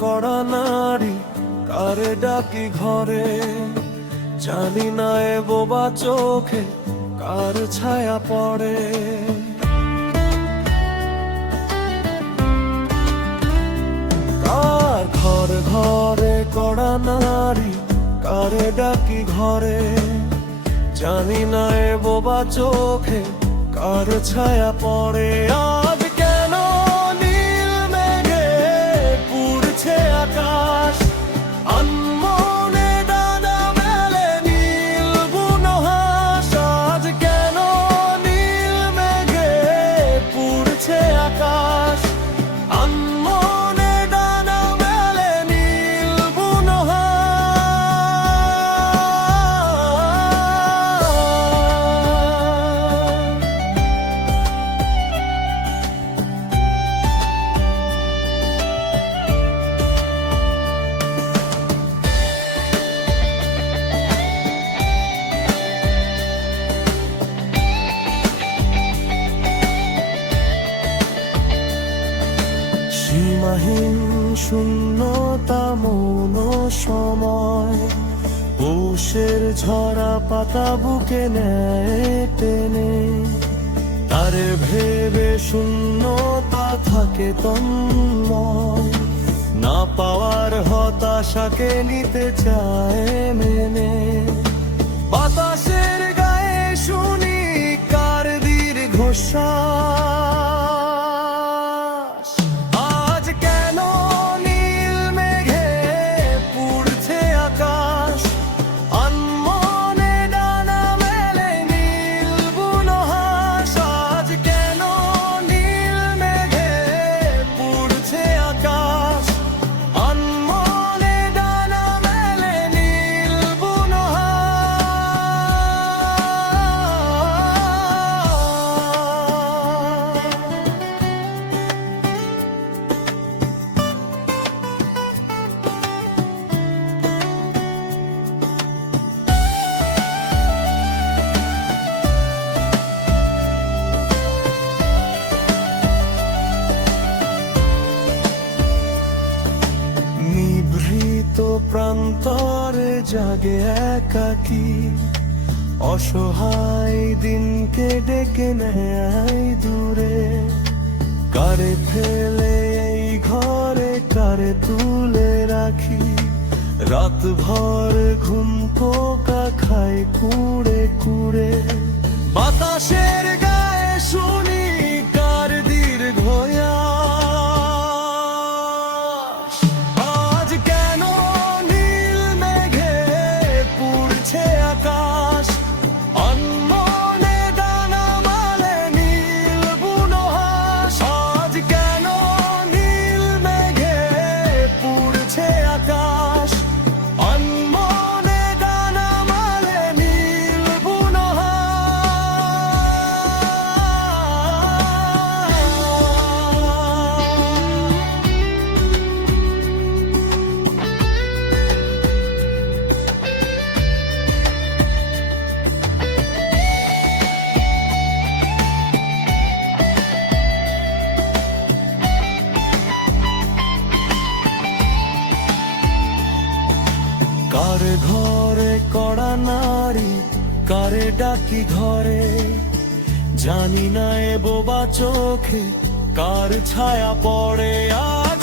কড়া নারী কারে ডাকি ঘরে, জানি না এ বোবা চোখে কার ছায়া পড়ে। কার ঘরে ঘরে কড়া নারী কারে ডাকি ঘরে, জানি না এ বোবা চোখে কার ছায়া পড়ে। আজ কেন নীল মেঘে পুড়ছে আকাশ, আনমনে ডানা মেলে নীল বুনহাস। আজ কেন নীল মেঘে পুড়ছে আকাশ, আনমনে ডানা মেলে নীল বুনহাস। সীমাহীন শূন্যতা মৌন সময়, পৌষের ঝরা পাতা বুকে নেয় টেনে। তারে ভেবে শূন্যতা থাকে তন্ময়, না পাওয়ার হতাশাকে নিতে চায় মেনে। বাতাসের গায়ে শুনি কার দীর্ঘশ্বাস। আজ কেন নীল মেঘে পুড়ছে আকাশ, আনমনে ডানা মেলে নীল বুনহাস। আজ কেন নীল মেঘে পুড়ছে আকাশ, আনমনে ডানা মেলে নীল বুনহাস। নিভৃত প্রান্তরে জাগে একাকী, অসহায় দিনকে ডেকে নেয় দূরে। কারে ফেলে এই ঘরে কারে তুলে রাখি, রাত ভর ঘুম পোকা খায় কুড়ে কুড়ে। বাতাসের গায়ে শুনি কার দীর্ঘশ্বাস। আজ কেন নীল মেঘে পুড়ছে আকাশ, আনমনে ডানা মেলে নীল বুনহাস। আজ কেন নীল মেঘে পুড়ছে আকাশ, আনমনে ডানা মেলে নীল কার ঘরে কড়া নারী কারে ডাকি ঘরে, জানি না এ বোবা চোখে কার ছায়া পড়ে। আজ